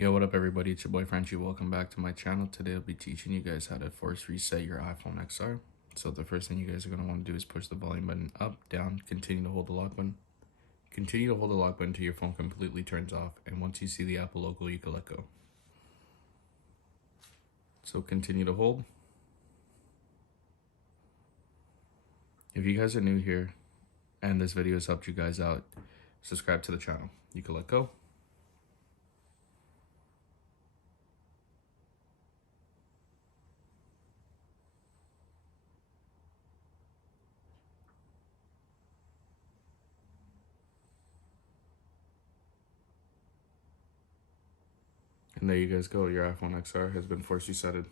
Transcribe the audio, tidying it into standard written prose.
Yo, what up everybody, it's your boy Frenchiie. Welcome back to my channel. Today I'll be teaching you guys how to force reset your iPhone XR. So the first thing you guys are going to want to do is push the volume button up, down, continue to hold the lock button. Continue to hold the lock button until your phone completely turns off, and once you see the Apple logo, you can let go. So continue to hold. If you guys are new here and this video has helped you guys out, subscribe to the channel. You can let go. And there you guys go. Your iPhone XR has been force resetted.